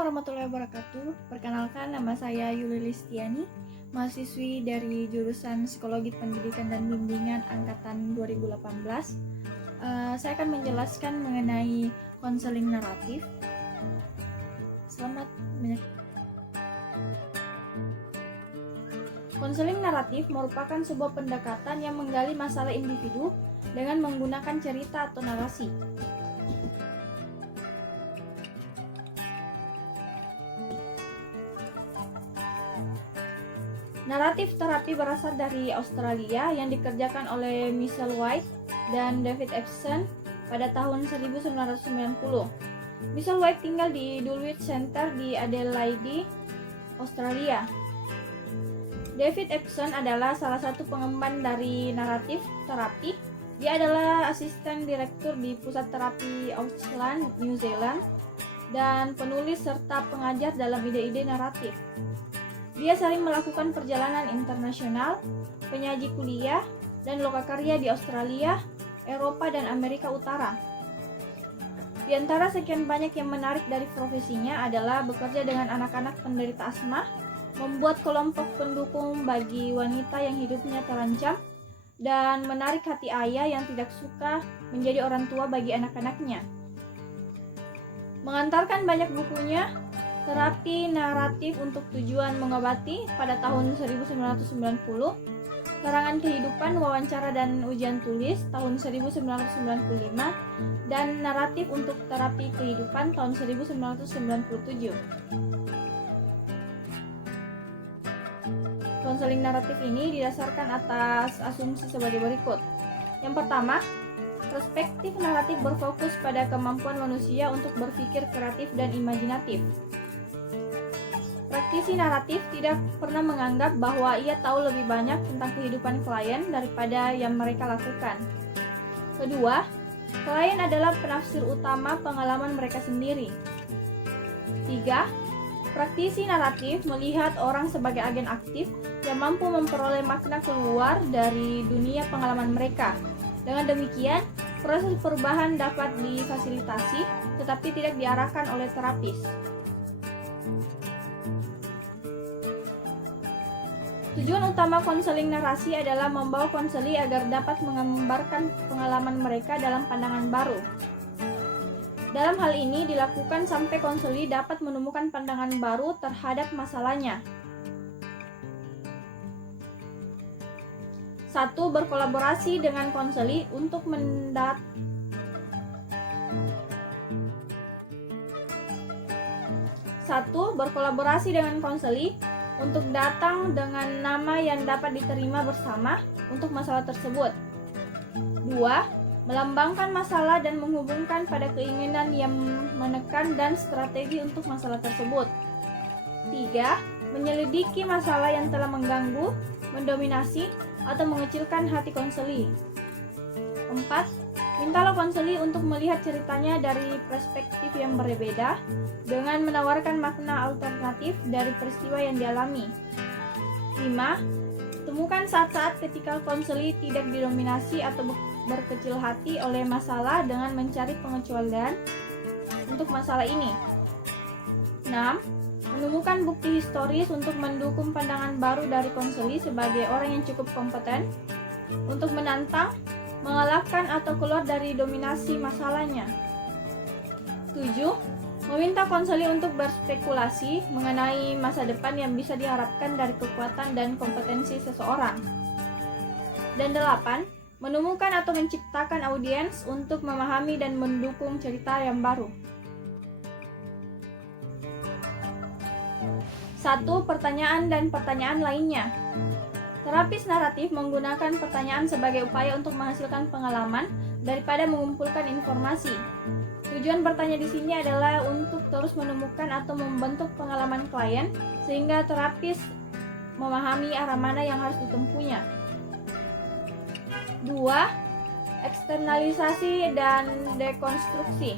warahmatullahi wabarakatuh. Perkenalkan, nama saya Yuli Listiani, mahasiswi dari jurusan Psikologi Pendidikan dan Bimbingan angkatan 2018. Saya akan menjelaskan mengenai konseling naratif. Selamat menyaksikan. Konseling naratif merupakan sebuah pendekatan yang menggali masalah individu dengan menggunakan cerita atau narasi. Naratif terapi berasal dari Australia yang dikerjakan oleh Michelle White dan David Epson pada tahun 1990. Michelle White tinggal di Dulwich Center di Adelaide, Australia. David Epson adalah salah satu pengemban dari naratif terapi. Dia adalah asisten direktur di Pusat Terapi Auckland, New Zealand, dan penulis serta pengajar dalam ide-ide naratif. Dia sering melakukan perjalanan internasional, penyaji kuliah, dan lokakarya di Australia, Eropa, dan Amerika Utara. Di antara sekian banyak yang menarik dari profesinya adalah bekerja dengan anak-anak penderita asma, membuat kelompok pendukung bagi wanita yang hidupnya terancam, dan menarik hati ayah yang tidak suka menjadi orang tua bagi anak-anaknya. Mengantarkan banyak bukunya, Terapi Naratif untuk Tujuan Mengobati pada tahun 1990, Karangan Kehidupan, Wawancara dan Ujian Tulis tahun 1995, dan Naratif untuk Terapi Kehidupan tahun 1997. Konseling naratif ini didasarkan atas asumsi sebagai berikut. Yang pertama, perspektif naratif berfokus pada kemampuan manusia untuk berpikir kreatif dan imajinatif. Praktisi naratif tidak pernah menganggap bahwa ia tahu lebih banyak tentang kehidupan klien daripada yang mereka lakukan. Kedua, klien adalah penafsir utama pengalaman mereka sendiri. Tiga, praktisi naratif melihat orang sebagai agen aktif yang mampu memperoleh makna keluar dari dunia pengalaman mereka. Dengan demikian, proses perubahan dapat difasilitasi, tetapi tidak diarahkan oleh terapis. Tujuan utama konseling narasi adalah membawa konseli agar dapat menggambarkan pengalaman mereka dalam pandangan baru. Dalam hal ini dilakukan sampai konseli dapat menemukan pandangan baru terhadap masalahnya. 1. Berkolaborasi dengan konseli untuk datang dengan nama yang dapat diterima bersama untuk masalah tersebut. 2. Melambangkan masalah dan menghubungkan pada keinginan yang menekan dan strategi untuk masalah tersebut. 3. Menyelidiki masalah yang telah mengganggu, mendominasi, atau mengecilkan hati konseli. 4. Mintalah konseli untuk melihat ceritanya dari perspektif yang berbeda dengan menawarkan makna alternatif dari peristiwa yang dialami. 5. Temukan saat-saat ketika konseli tidak didominasi atau berkecil hati oleh masalah dengan mencari pengecualian untuk masalah ini. 6. Menemukan bukti historis untuk mendukung pandangan baru dari konseli sebagai orang yang cukup kompeten untuk menantang, mengalahkan atau keluar dari dominasi masalahnya. 7. Meminta konseli untuk berspekulasi mengenai masa depan yang bisa diharapkan dari kekuatan dan kompetensi seseorang. Dan 8. Menemukan atau menciptakan audiens untuk memahami dan mendukung cerita yang baru. 1. Pertanyaan dan pertanyaan lainnya. Terapis naratif menggunakan pertanyaan sebagai upaya untuk menghasilkan pengalaman daripada mengumpulkan informasi. Tujuan bertanya di sini adalah untuk terus menemukan atau membentuk pengalaman klien sehingga terapis memahami arah mana yang harus ditempuhnya. 2. Eksternalisasi dan dekonstruksi.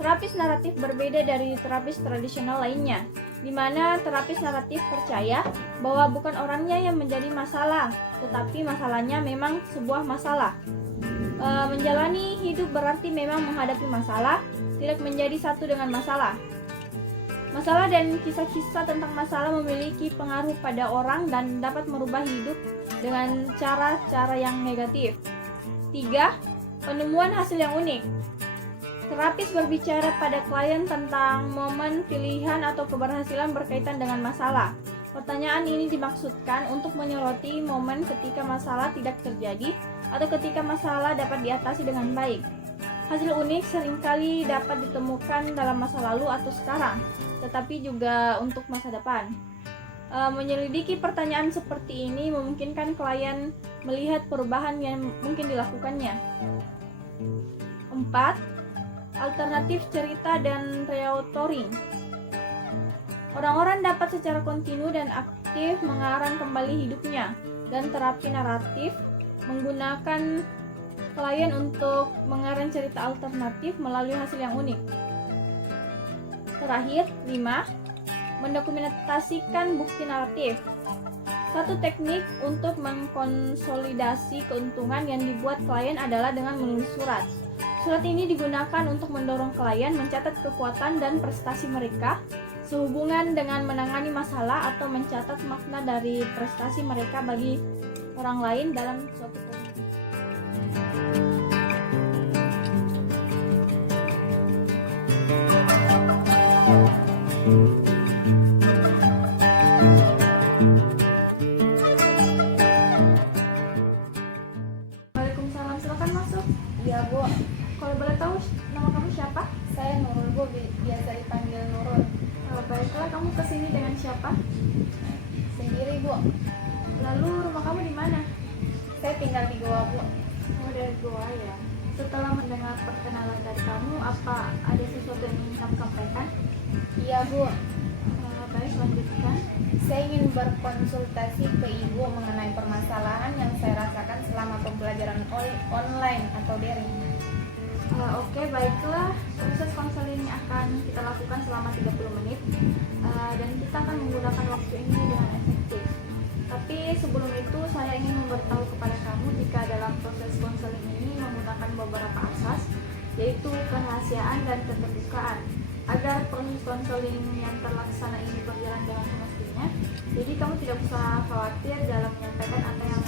Terapis naratif berbeda dari terapis tradisional lainnya, di mana terapis naratif percaya bahwa bukan orangnya yang menjadi masalah, tetapi masalahnya memang sebuah masalah. Menjalani hidup berarti memang menghadapi masalah, tidak menjadi satu dengan masalah. Masalah dan kisah-kisah tentang masalah memiliki pengaruh pada orang dan dapat merubah hidup dengan cara-cara yang negatif. 3. Penemuan hasil yang unik. Terapis berbicara pada klien tentang momen, pilihan, atau keberhasilan berkaitan dengan masalah. Pertanyaan ini dimaksudkan untuk menyoroti momen ketika masalah tidak terjadi atau ketika masalah dapat diatasi dengan baik. Hasil unik seringkali dapat ditemukan dalam masa lalu atau sekarang, tetapi juga untuk masa depan. Menyelidiki pertanyaan seperti ini memungkinkan klien melihat perubahan yang mungkin dilakukannya. 4. Alternatif cerita dan reauthoring. Orang-orang dapat secara kontinu dan aktif mengarang kembali hidupnya, dan terapi naratif menggunakan klien untuk mengarang cerita alternatif melalui hasil yang unik. Terakhir, 5. Mendokumentasikan bukti naratif. Satu teknik untuk mengkonsolidasi keuntungan yang dibuat klien adalah dengan menulis surat. Surat ini digunakan untuk mendorong klien mencatat kekuatan dan prestasi mereka sehubungan dengan menangani masalah atau mencatat makna dari prestasi mereka bagi orang lain dalam suatu komunitas. Waalaikumsalam, silakan masuk. Iya Bu, Kalau boleh tahu nama kamu siapa? saya Nurul Bu, biasa dipanggil Nurul. Baiklah, kamu kesini dengan siapa? Sendiri Bu, Lalu rumah kamu di mana? saya tinggal di Goa Bu. Oh, dari Goa ya. Setelah mendengar perkenalan dari kamu, apa ada sesuatu yang ingin kamu sampaikan? Iya Bu, Baik, lanjutkan. saya ingin berkonsultasi ke Ibu mengenai permasalahan yang saya rasakan selama pembelajaran online atau daring. Oke, baiklah. Proses konseling ini akan kita lakukan selama 30 menit dan kita akan menggunakan waktu ini dengan efektif. Tapi sebelum itu saya ingin memberitahu kepada kamu jika dalam proses konseling ini menggunakan beberapa asas, yaitu kerahasiaan dan keterbukaan, agar proses konseling yang terlaksana ini berjalan dengan semestinya. Jadi kamu tidak usah khawatir dalam menyampaikan apa yang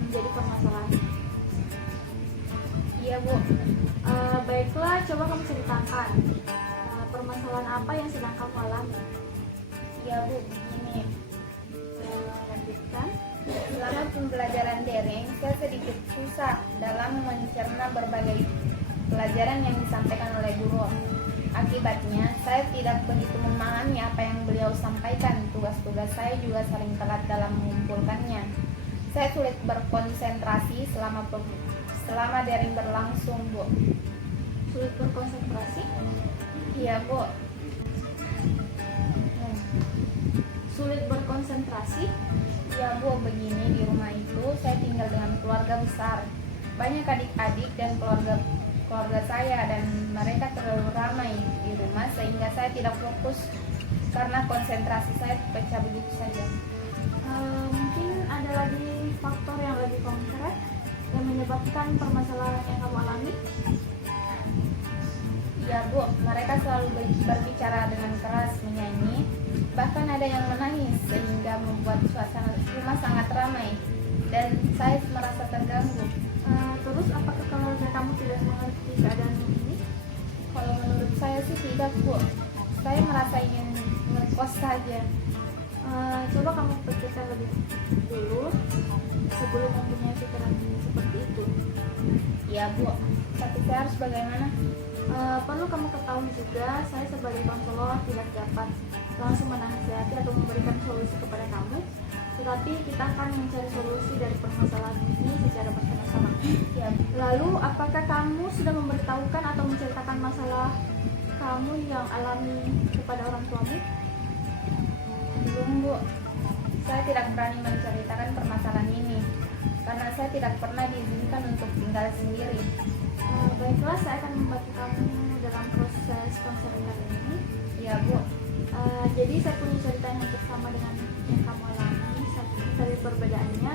menjadi permasalahan. Iya Bu, Baiklah, coba kamu ceritakan permasalahan apa yang sedang kamu alami. iya Bu, begini. Lanjutkan. Selama pembelajaran daring, saya sedikit susah dalam mencerna berbagai pelajaran yang disampaikan oleh guru. Akibatnya, saya tidak begitu memahami apa yang beliau sampaikan. Tugas-tugas saya juga sering telat dalam mengumpulkannya. Saya sulit berkonsentrasi selama daring berlangsung, Bu. Sulit berkonsentrasi. Iya, Bu. Sulit berkonsentrasi. Ya Bu, begini, di rumah itu saya tinggal dengan keluarga besar. Banyak adik-adik dan keluarga saya, dan mereka terlalu ramai di rumah sehingga saya tidak fokus karena konsentrasi saya pecah begitu saja. Mungkin ada lagi faktor yang lebih konkret yang menyebabkan permasalahan yang kamu alami. Ya Bu, mereka selalu berbicara dengan keras, menyanyi, bahkan ada yang menangis sehingga membuat suasana rumah sangat ramai dan saya merasa terganggu. Terus apakah keluarga kamu tidak mengerti keadaan ini? Kalau menurut saya sih tidak Bu, saya merasa ingin ngekos saja. Coba kamu pikirkan lebih dulu sebelum mempunyai pikiran seperti itu. Ya Bu, tapi saya harus bagaimana? Perlu kamu ketahui juga, saya sebagai konselor tidak dapat langsung menasihati atau memberikan solusi kepada kamu, tetapi kita akan mencari solusi dari permasalahan ini secara bersama-sama. Ya, Lalu, apakah kamu sudah memberitahukan atau menceritakan masalah kamu yang alami kepada orang tuamu? belum Bu, saya tidak berani menceritakan permasalahan ini karena saya tidak pernah diizinkan untuk tinggal sendiri. Baiklah, saya akan membantu kamu dalam proses konseling kali ini. Ya Bu, Jadi saya punya cerita yang hampir sama dengan yang kamu alami. Tapi perbedaannya,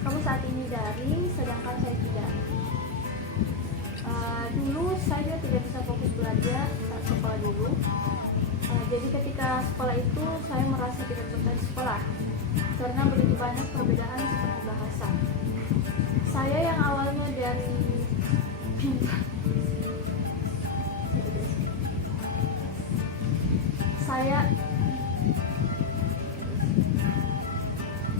kamu saat ini daring, sedangkan saya tidak. Dulu saya juga tidak bisa fokus belajar saat sekolah dulu. Jadi ketika sekolah itu saya merasa tidak betah di sekolah karena begitu banyak perbedaan seperti bahasa. Saya yang awalnya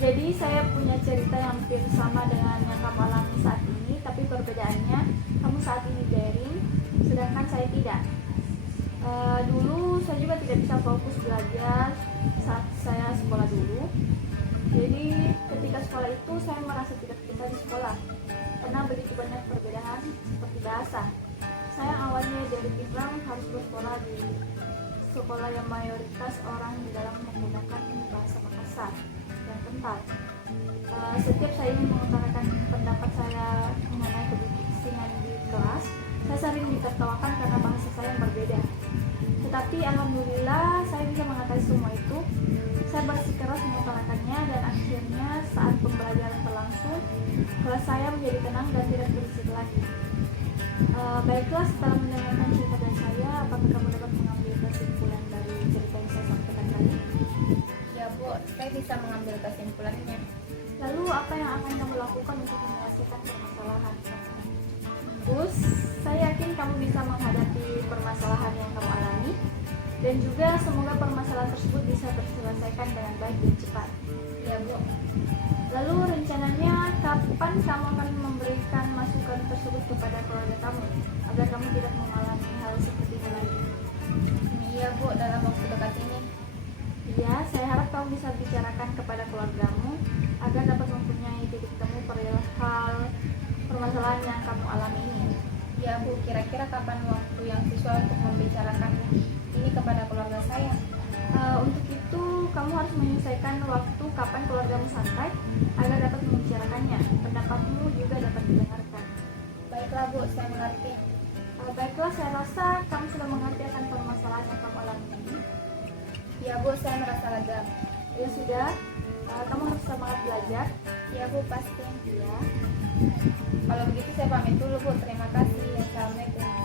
dari saya punya cerita yang hampir sama dengan yang kamu alami saat ini, tapi perbedaannya kamu saat ini daring, sedangkan saya tidak. Dulu saya juga tidak bisa fokus belajar saat saya sekolah dulu. Jadi ketika sekolah itu saya merasa tidak betah di sekolah karena begitu banyak perbedaan seperti bahasa. Saya awalnya dari Pinrang harus bersekolah di sekolah yang mayoritas orang di dalam menggunakan bahasa Makassar yang kental. Setiap saya ingin mengutarakan pendapat saya mengenai kebisingan di kelas, saya sering ditertawakan karena bahasa saya yang berbeda. Tetapi alhamdulillah saya bisa mengatasi semua itu. Saya bersikeras mengutarakannya dan akhirnya saat pembelajaran berlangsung, kelas saya menjadi tenang dan tidak berisik lagi. Baiklah, setelah mendengarkan cerita dari saya, apakah kamu dapat mengambil kesimpulan dari cerita yang saya sampaikan tadi? Ya Bu, saya bisa mengambil kesimpulannya. Lalu apa yang akan kamu lakukan untuk menyelesaikan permasalahan? Gus, saya yakin kamu bisa menghadapi permasalahan yang kamu alami dan juga semoga permasalahan tersebut bisa terselesaikan dengan baik dan cepat. Ya Bu. Lalu rencananya kapan kamu akan memberikan masukan tersebut kepada keluarga kamu agar kamu tidak mengalami hal seperti ini lagi? Iya Bu, dalam waktu dekat ini. Ya, saya harap kamu bisa bicarakan kepada keluargamu agar dapat mempunyai titik temu perihal permasalahan yang kamu alami ini. Ya Bu, kira-kira kapan waktu yang sesuai untuk membicarakan ini kepada keluarga saya? Untuk itu kamu harus menyelesaikan waktu kapan keluargamu santai agar dapat membicarakannya. Pendapatmu juga dapat didengarkan. Baiklah Bu, saya mengerti. Baiklah, saya rasa kamu sudah mengerti akan permasalahan yang kamu alami ini. Ya Bu, saya merasa lega. Ya sudah, kamu harus semangat belajar. Ya Bu, pasti. Ya. Kalau begitu saya pamit dulu Bu, terima kasih. Assalamualaikum.